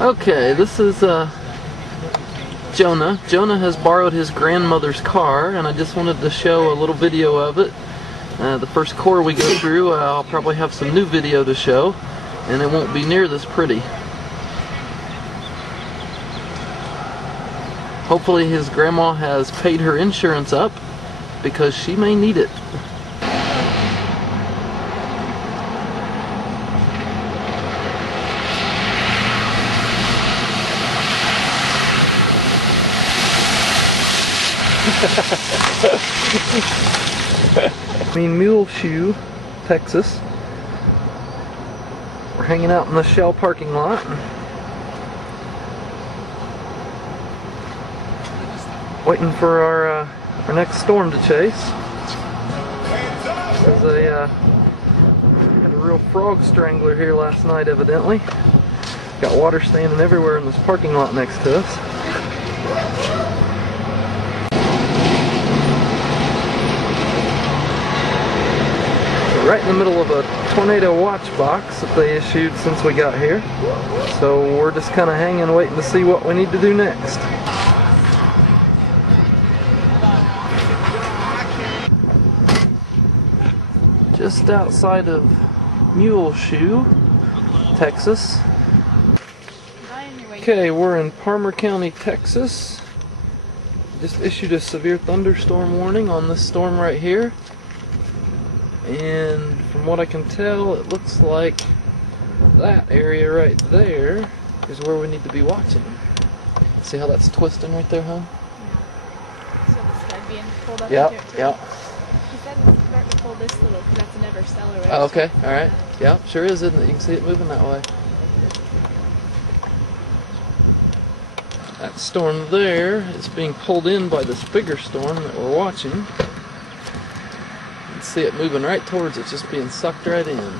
Okay, this is Jonah. Jonah has borrowed his grandmother's car, and I just wanted to show a little video of it. The first core we go through, I'll probably have some new video to show, and it won't be near this pretty. Hopefully his grandma has paid her insurance up, because she may need it. Muleshoe, Texas. We're hanging out in the Shell parking lot. Waiting for our next storm to chase. There's a real frog strangler here last night, evidently. Got water standing everywhere in this parking lot next to us. Right in the middle of a tornado watch box that they issued since we got here. So we're just kind of hanging, waiting to see what we need to do next. Just outside of Muleshoe, Texas. Okay, we're in Palmer County, Texas. Just issued a severe thunderstorm warning on this storm right here. And from what I can tell, it looks like that area right there is where we need to be watching. See how that's twisting right there, huh? So this guy being pulled up. Yep, yep. He said that's pulled this little, that's never accelerated. Oh, okay, alright. Yeah, sure is, isn't it? You can see it moving that way. That storm there is being pulled in by this bigger storm that we're watching. See it moving right towards it, just being sucked right in.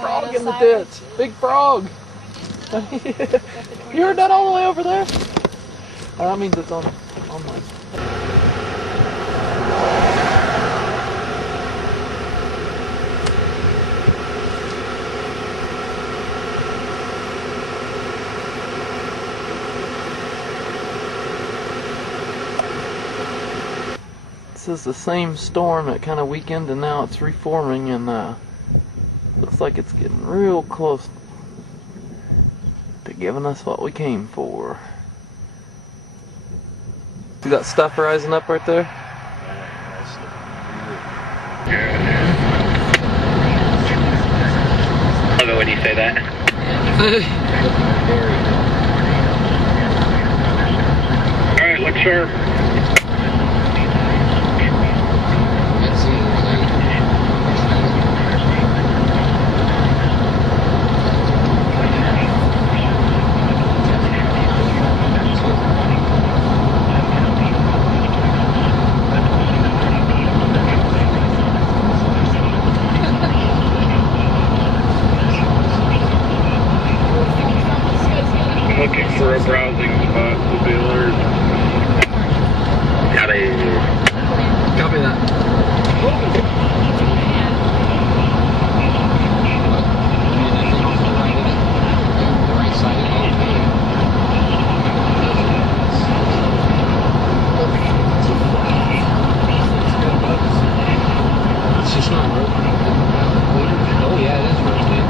Frog in the ditch! Big frog! You heard that all the way over there? That means it's on the... This is the same storm that kind of weakened, and now it's reforming, and looks like it's getting real close to giving us what we came for. See that stuff rising up right there? I love it when you say that. Alright, look sharp. For a browsing spot to be alert. Copy that. The right side of it's just not rotating. Oh yeah, it is rotating.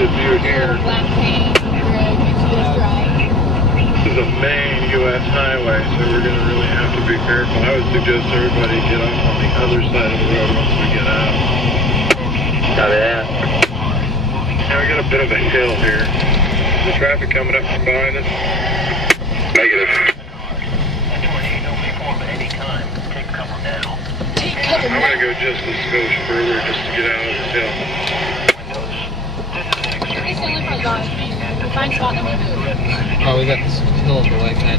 Good view here. This is a main U.S. highway, so we're going to really have to be careful. I would suggest everybody get off on the other side of the road once we get out. Copy that. Now we got a bit of a hill here. The traffic coming up behind us. Negative. I'm going to go just a skosh further just to get out of this hill. Find spot and we move. Oh, we got this hill over like that.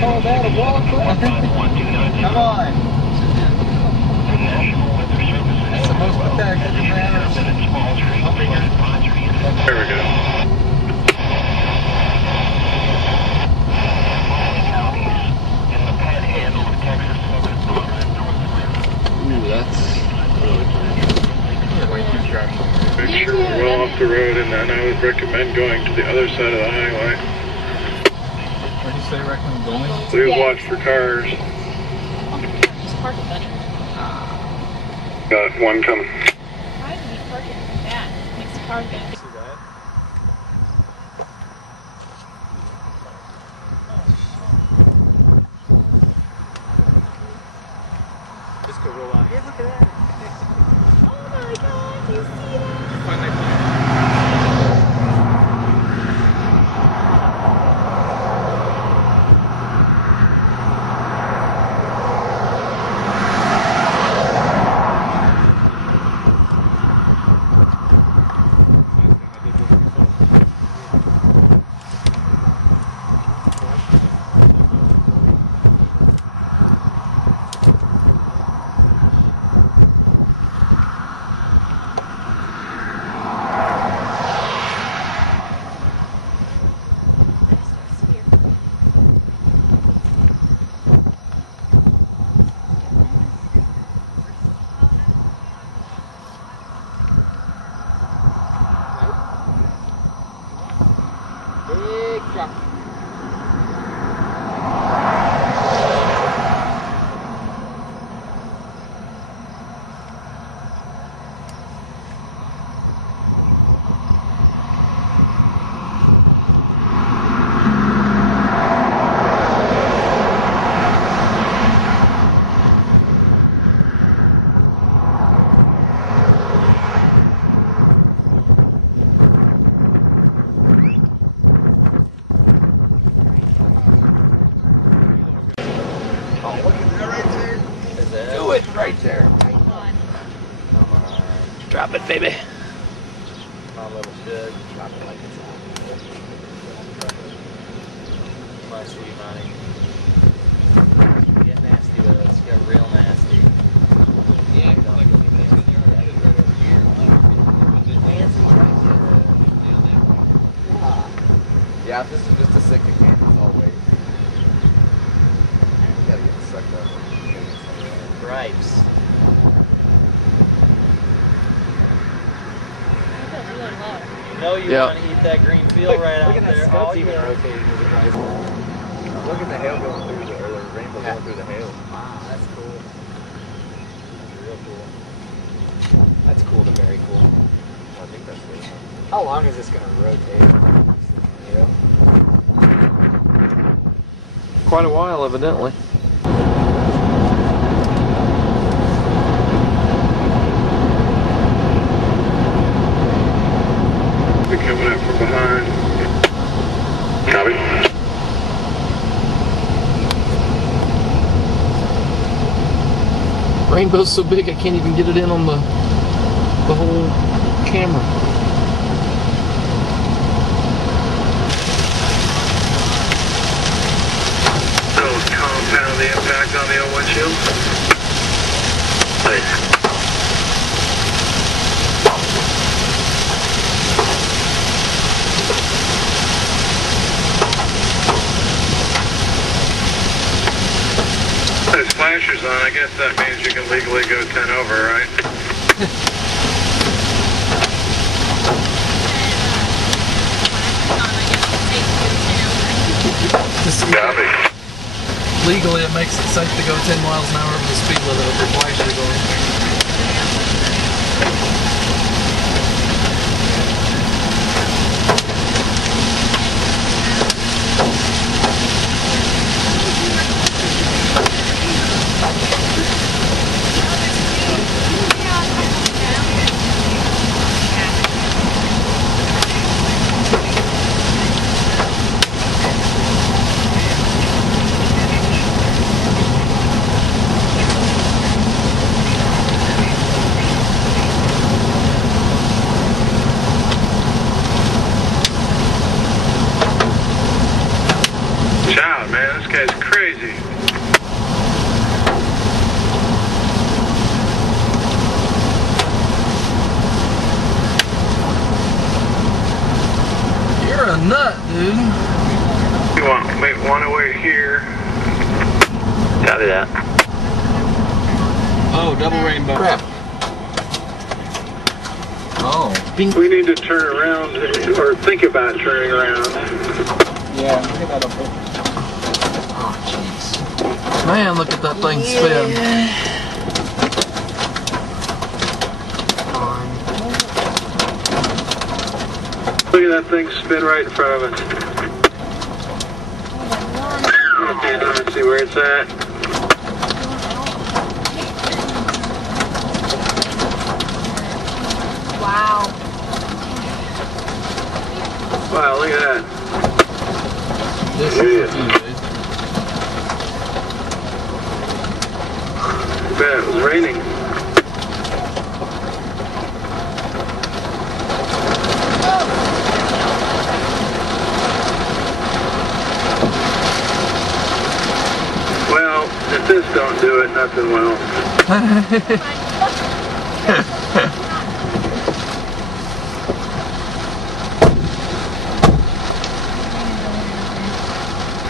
Call that a wall. Come on. There we go. Ooh, that's really cool. Make sure we're well off the road, and then I would recommend going to the other side of the highway. Where do you say recommend going? Please watch for cars. Just park it better. Got one coming. Why do you park it bad? Makes the car go. See that? Just go roll out. Hey, look at that. Oh my god, do you see that? Did you find that camera? Drop it, baby. My little shit. Drop it like it's hot. My sweet money. Get nasty with it. Let's get real nasty. Yeah, if this is just a sinking can, I'll wait. We gotta get sucked up. We gotta get sucked up. Gripes. You know you want to eat that green field right out there. Look even rotating as it drives. Look at the hail going through the, or the rainbow going through the hail. Wow, that's cool. That's real cool. That's cool to very cool. I think that's good. How long is this going to rotate? Quite a while, evidently. They're coming up from behind. Copy. Rainbow's so big I can't even get it in on the whole camera. So compound the impact on the old windshield. Nice. There's flashers on. I guess that means you can legally go 10 over, right? Copy. Legally, it makes it safe to go 10 miles an hour over the speed limit if your flashes are going. dude. You want to wait here? Copy that. Oh, double rainbow. Crap. Oh. We need to turn around or think about turning around. Yeah, look at that up there. Oh, jeez. Man, look at that thing spin. Look at that thing spin right in front of us. And let's see where it's at. Wow. Wow, look at that. This is Yeah. a few, dude. Bet it was raining. Well, if this don't do it, nothing will.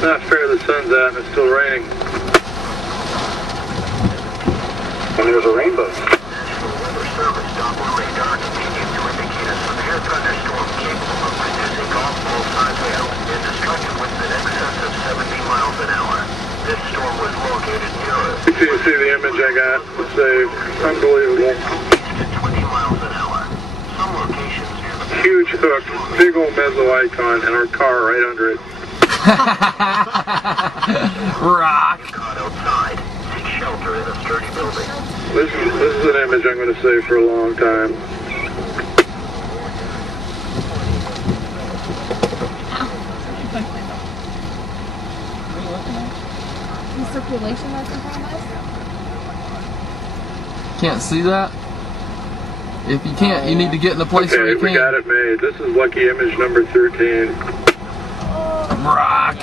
Not fair, the sun's out and it's still raining. And there's a rainbow. You can see the image I got saved. Unbelievable. Huge hook, big old mezzo icon, and our car right under it. Rock. This is an image I'm going to save for a long time. The circulation that's in front of us? Can't see that? If you can't, you need to get in a place where Okay, you we got can. it made. This is lucky image number 13. Rock.